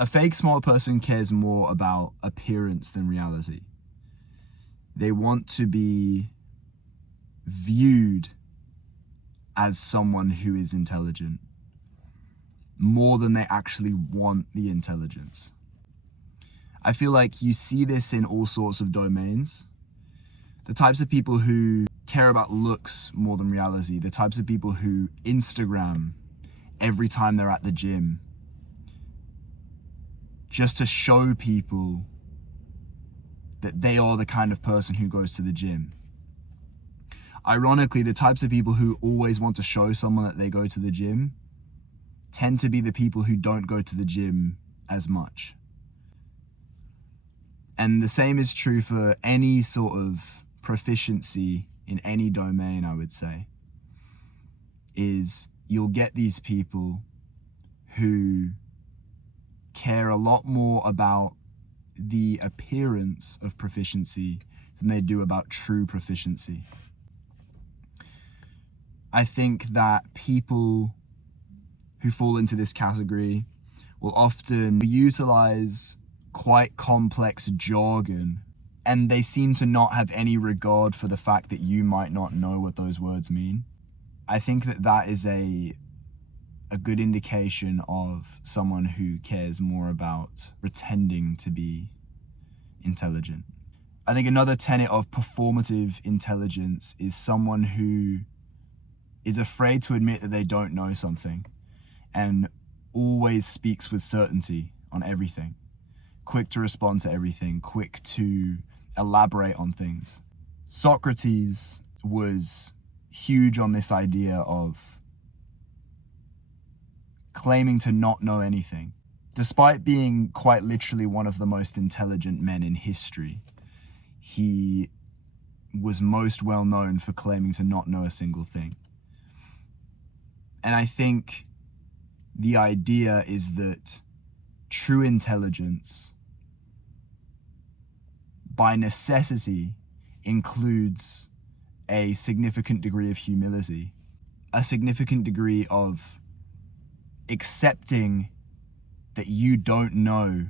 A fake smart person cares more about appearance than reality. They want to be viewed as someone who is intelligent more than they actually want the intelligence. I feel like you see this in all sorts of domains. The types of people who care about looks more than reality, the types of people who Instagram every time they're at the gym just to show people that they are the kind of person who goes to the gym. Ironically, the types of people who always want to show someone that they go to the gym tend to be the people who don't go to the gym as much. And the same is true for any sort of proficiency in any domain, I would say, is you'll get these people who care a lot more about the appearance of proficiency than they do about true proficiency. I think that people who fall into this category will often utilize quite complex jargon, and they seem to not have any regard for the fact that you might not know what those words mean. I think that that is a good indication of someone who cares more about pretending to be intelligent. I think another tenet of performative intelligence is someone who is afraid to admit that they don't know something and always speaks with certainty on everything, quick to respond to everything, quick to elaborate on things. Socrates was huge on this idea of claiming to not know anything. Despite being quite literally one of the most intelligent men in history, he was most well known for claiming to not know a single thing. And I think the idea is that true intelligence, by necessity, includes a significant degree of humility, a significant degree of accepting that you don't know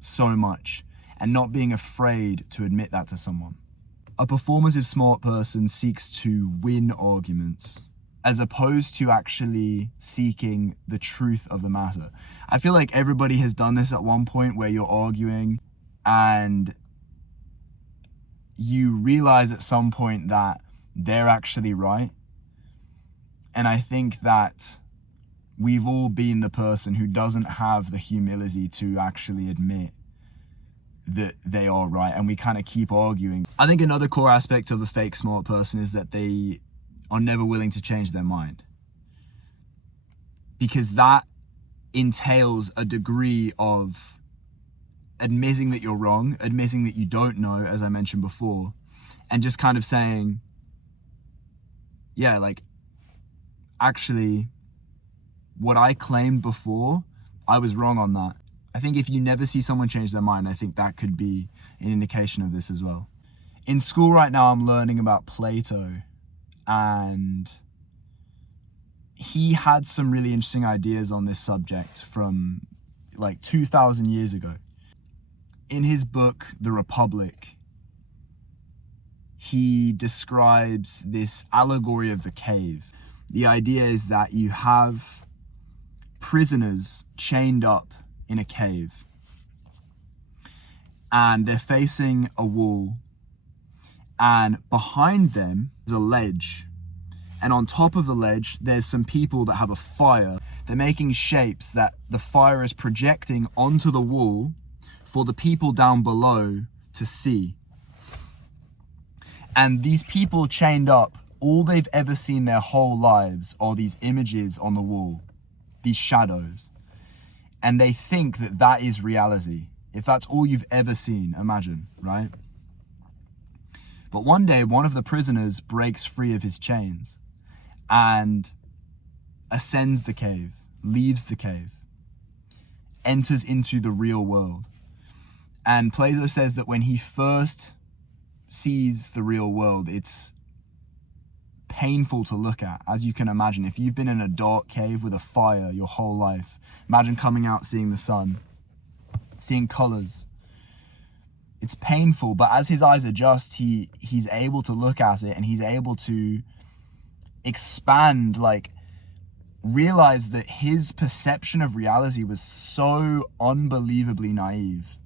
so much and not being afraid to admit that to someone. A performative smart person seeks to win arguments as opposed to actually seeking the truth of the matter. I feel like everybody has done this at one point where you're arguing and you realize at some point that they're actually right. And I think that we've all been the person who doesn't have the humility to actually admit that they are right, and we kind of keep arguing. I think another core aspect of a fake smart person is that they are never willing to change their mind, because that entails a degree of admitting that you're wrong, admitting that you don't know, as I mentioned before, and just kind of saying, yeah, like, actually, what I claimed before, I was wrong on that. I think if you never see someone change their mind, I think that could be an indication of this as well. In school right now, I'm learning about Plato, and he had some really interesting ideas on this subject from like 2,000 years ago. In his book, The Republic, he describes this allegory of the cave. The idea is that you have prisoners chained up in a cave, and they're facing a wall, and behind them is a ledge, and on top of the ledge there's some people that have a fire. They're making shapes that the fire is projecting onto the wall for the people down below to see. And these people chained up, all they've ever seen their whole lives are these images on the wall, these shadows. And they think that that is reality. If that's all you've ever seen, imagine, right? But one day, one of the prisoners breaks free of his chains and ascends the cave, leaves the cave, enters into the real world. And Plato says that when he first sees the real world, it's painful to look at. As you can imagine, if you've been in a dark cave with a fire your whole life, imagine coming out seeing the sun. seeing colors. It's painful, but as his eyes adjust, he's able to look at it, and he's able to expand, like realize that his perception of reality was so unbelievably naive,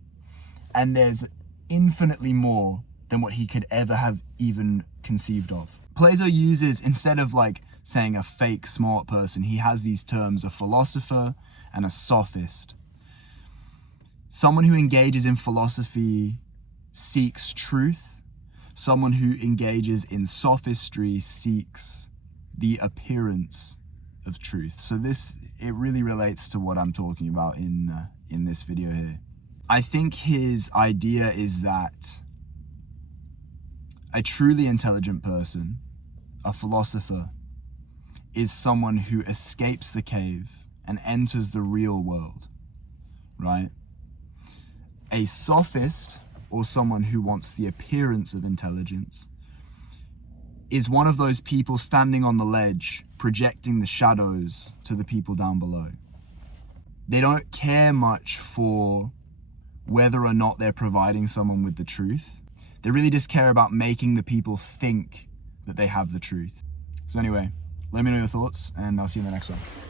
and there's infinitely more than what he could ever have even conceived of. Plato uses, instead of like saying a fake smart person, he has these terms: a philosopher and a sophist. Someone who engages in philosophy seeks truth. Someone who engages in sophistry seeks the appearance of truth. So it really relates to what I'm talking about in this video here. I think his idea is that a truly intelligent person, a philosopher, is someone who escapes the cave and enters the real world, right? A sophist, or someone who wants the appearance of intelligence, is one of those people standing on the ledge, projecting the shadows to the people down below. They don't care much for whether or not they're providing someone with the truth. They really just care about making the people think that they have the truth. So anyway, let me know your thoughts, and I'll see you in the next one.